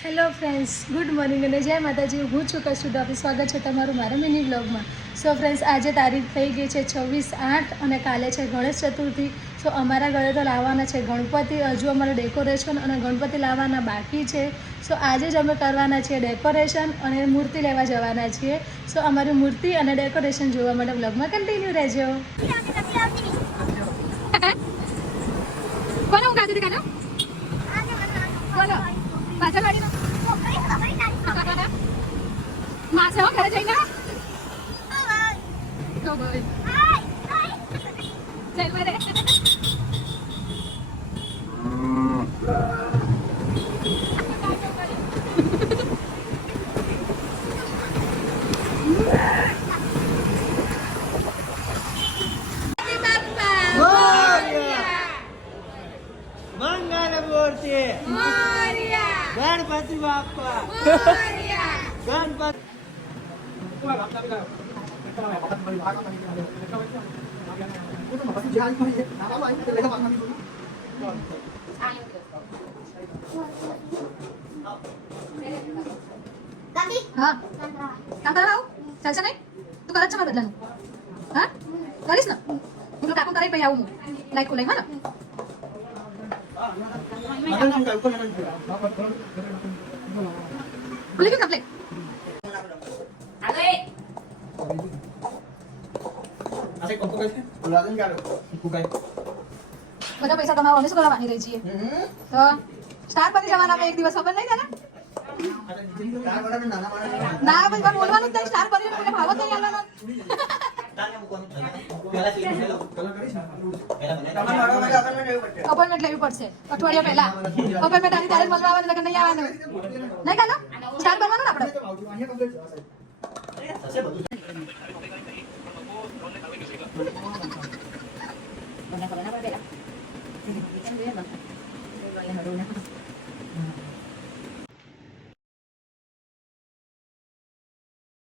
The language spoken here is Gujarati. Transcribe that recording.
હેલો ફ્રેન્ડ્સ, ગુડ મોર્નિંગ અને જય માતાજી. હું છું કસ્તુરી. સ્વાગત છે તમારું મારા મિની બ્લોગમાં. સો ફ્રેન્ડ્સ, આજે તારીખ થઈ ગઈ છે 26/8 અને કાલે છે ગણેશ ચતુર્થી. સો અમારા ઘરે તો લાવવાના છે ગણપતિ. હજુ અમારે ડેકોરેશન અને ગણપતિ લાવવાના બાકી છે. સો આજે જ અમે કરવાના છીએ ડેકોરેશન અને મૂર્તિ લેવા જવાના છીએ. સો અમારી મૂર્તિ અને ડેકોરેશન જોવા માટે બ્લોગમાં કન્ટિન્યુ રહેજો. પાછળ ગાડી માસે હો ઘરે જઈને તો બોલ ચલ મારે गणपति बाप्पा गणपति हाँ काम करा आओ चलचा नहीं तू करत छमा बदलाનું હા કરીશ ને હું કામ કરી પછી આવું લાઈક કોલાઈ હા खुले क्यों कपड़े બધા પૈસા કમાવા અમે શું કરવા માંગી રહી છીએ તો સ્ટાર બની જવાના એક દિવસ ખબર નહીં જાના ના ભાઈ પણ બોલવાનું જ નહીં સ્ટાર બની મને ભાવ જ નહીં આવવાનો અપોઇન્ટમેન્ટ લેવી પડશે અઠવાડિયા પહેલા અપોઇન્ટમેન્ટ આની તારીખ મળવા આવવાની નકર નહીં આવવાનું નહીં કાનો સ્ટાર બનવાનું ને આપણે